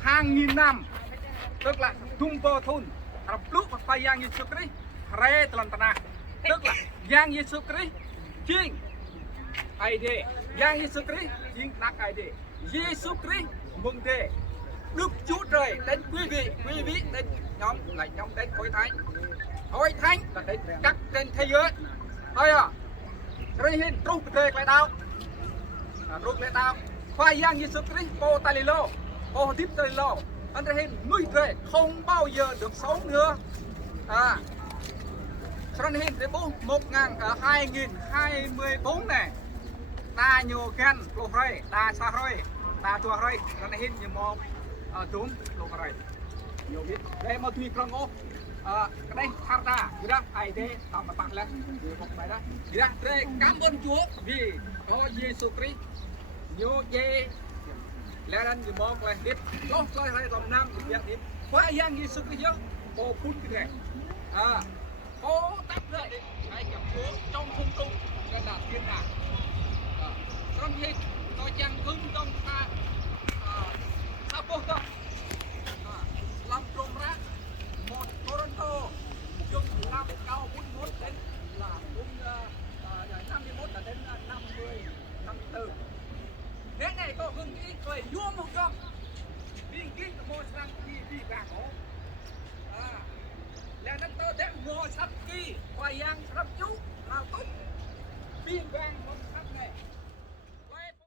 hàng nghìn năm tức là thung bờ thun tập lúc phải giang Giêsu Christ re tlan tana tức là giang Giêsu Christ chiên ai đề giang Giêsu Christ chiên nát ai đề Giêsu Christ mừng đề Đức Chúa Trời đến quý vị đến nhóm lại nhóm đến hội thánh là đến các trên thế giới thôi à đây hiện trúc đề lại đau trúc lại đau phải giang Giêsu Christ po talilo po tiếp talilo anh ta hiện người đời không bao giờ được sống nữa cho nên hiện bố 2024 này ta nhiều gan lô rây ta xa rây ta chùa rây cho nên hiện nhiều mò trốn lô rây nhiều biết đây mà tùy con ô cái đây tham ta cứ đó ai thế tao mà bạn lên một bài đó đi ra đây cảm ơn Chúa vì có Giêsu Christ nhiều dê lẽ nên nhiều mong là biết lo coi hay làm nam thì biết biết quá giang Giêsu Christ cô phun cái này cô tắt lại ai gặp Chúa trong không trung cái là thiên đàng trong khi tôi chẳng hứng trong ta sao cô không làm trộm ra một Toronto dùng làm cao 41 đến là 51 là đến 50 54 đến này có hưng ý cười vuông một con viên kinh của môi sang đi vàng cổ là nó tơ đẹp mùa sắp kỳ hoài giang sắp chú lao tốt viên vàng một sắp này